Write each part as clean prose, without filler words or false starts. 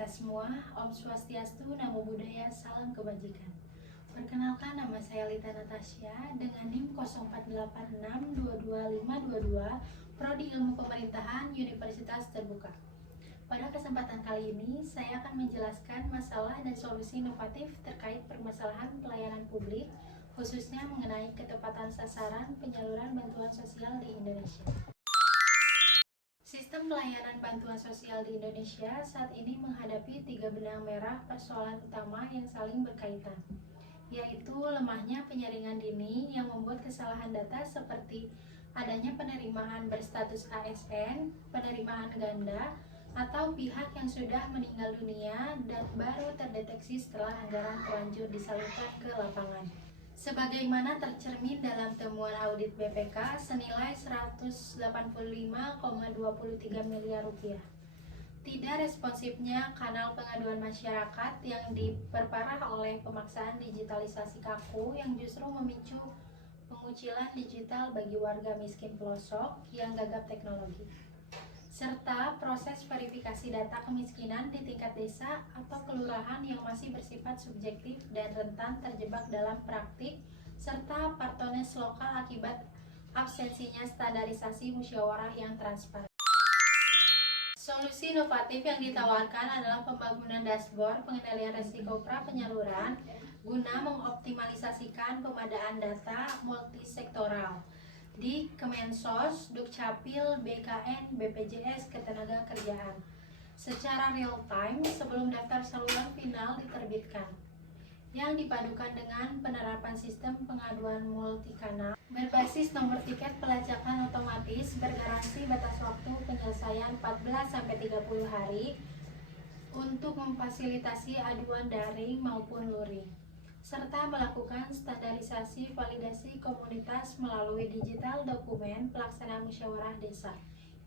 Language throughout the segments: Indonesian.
kita semua. Om Swastiastu, Namo Buddhaya, salam kebajikan. Perkenalkan, nama saya Lita Natasha dengan NIM 0486222522, Prodi Ilmu Pemerintahan, Universitas Terbuka. Pada kesempatan kali ini, saya akan menjelaskan masalah dan solusi inovatif terkait permasalahan pelayanan publik, khususnya mengenai ketepatan sasaran penyaluran bantuan sosial di Indonesia. Sistem pelayanan bantuan sosial di Indonesia saat ini menghadapi 3 benang merah persoalan utama yang saling berkaitan, yaitu lemahnya penyaringan dini yang membuat kesalahan data seperti adanya penerimaan berstatus ASN, penerimaan ganda, atau pihak yang sudah meninggal dunia dan baru terdeteksi setelah anggaran terlanjur disalurkan ke lapangan. Sebagaimana tercermin dalam temuan audit BPK senilai 185,23 miliar rupiah. Tidak responsifnya kanal pengaduan masyarakat yang diperparah oleh pemaksaan digitalisasi kaku yang justru memicu pengucilan digital bagi warga miskin pelosok yang gagap teknologi, serta proses verifikasi data kemiskinan di tingkat desa atau kelurahan yang masih bersifat subjektif dan rentan terjebak dalam praktik, serta partones lokal akibat absensinya standarisasi musyawarah yang transparan. Solusi inovatif yang ditawarkan adalah pembangunan dashboard pengendalian risiko pra-penyaluran guna mengoptimalisasikan pemadaan data multisektoral di Kemensos, Dukcapil, BKN, BPJS Ketenagakerjaan secara real time sebelum daftar saluran final diterbitkan, yang dipadukan dengan penerapan sistem pengaduan multikanal berbasis nomor tiket pelacakan otomatis bergaransi batas waktu penyelesaian 14-30 hari untuk memfasilitasi aduan daring maupun luring, serta melakukan standarisasi validasi komunitas melalui digital dokumen pelaksanaan musyawarah desa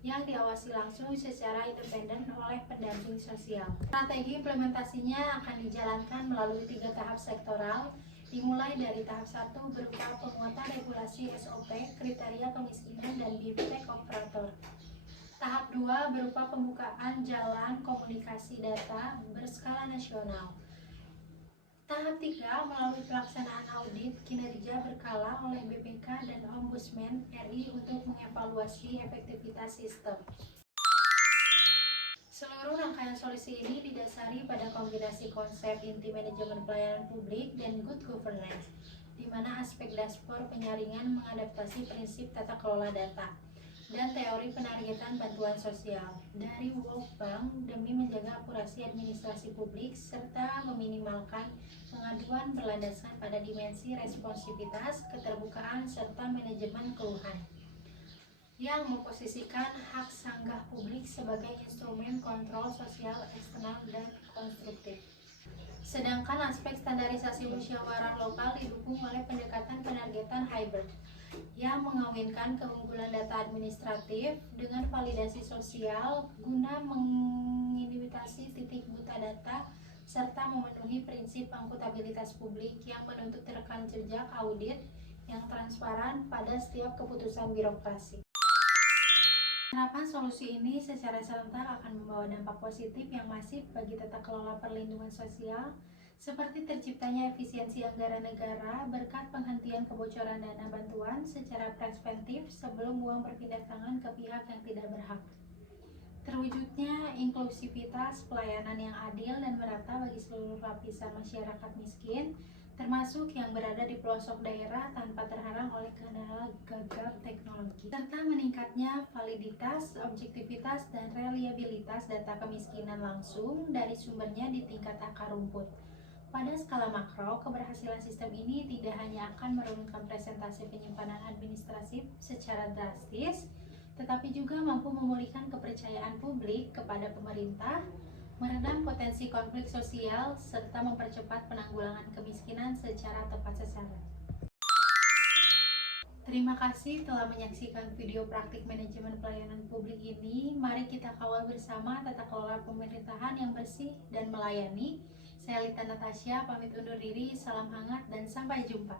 yang diawasi langsung secara independen oleh pendamping sosial. Strategi implementasinya akan dijalankan melalui 3 tahap sektoral, dimulai dari tahap 1 berupa penguatan regulasi SOP, kriteria kemiskinan, dan biptek operator. Tahap 2 berupa pembukaan jalan komunikasi data berskala nasional. Tahap 3 melalui pelaksanaan audit kinerja berkala oleh BPK dan Ombudsman RI untuk mengevaluasi efektivitas sistem. Seluruh rangkaian solusi ini didasari pada kombinasi konsep inti manajemen pelayanan publik dan good governance, di mana aspek dashboard penyaringan mengadaptasi prinsip tata kelola data dan teori penargetan bantuan sosial dari World Bank demi menjaga akurasi administrasi publik serta meminimalkan pengaduan berlandaskan pada dimensi responsivitas, keterbukaan, serta manajemen keluhan, yang memposisikan hak sanggah publik sebagai instrumen kontrol sosial eksternal dan konstruktif. Sedangkan aspek standarisasi musyawarah lokal didukung oleh pendekatan penargetan hybrid yang mengawinkan keunggulan data administratif dengan validasi sosial guna mengimitasi titik buta data serta memenuhi prinsip akuntabilitas publik yang menuntut rekam jejak audit yang transparan pada setiap keputusan birokrasi. Penerapan solusi ini secara serentak akan membawa dampak positif yang masif bagi tata kelola perlindungan sosial, seperti terciptanya efisiensi anggaran negara berkat penghentian kebocoran dana bantuan secara preventif sebelum uang berpindah tangan ke pihak yang tidak berhak. Terwujudnya inklusivitas pelayanan yang adil dan merata bagi seluruh lapisan masyarakat miskin, termasuk yang berada di pelosok daerah tanpa terhalang oleh kendala gagap teknologi, serta meningkatnya validitas, objektivitas, dan reliabilitas data kemiskinan langsung dari sumbernya di tingkat akar rumput. Pada skala makro, keberhasilan sistem ini tidak hanya akan menurunkan presentasi penyimpanan administratif secara drastis, tetapi juga mampu memulihkan kepercayaan publik kepada pemerintah, meredam potensi konflik sosial, serta mempercepat penanggulangan kemiskinan secara tepat sasaran. Terima kasih telah menyaksikan video praktik manajemen pelayanan publik ini. Mari kita kawal bersama tata kelola pemerintahan yang bersih dan melayani. Saya Lita Natasha, pamit undur diri, salam hangat dan sampai jumpa.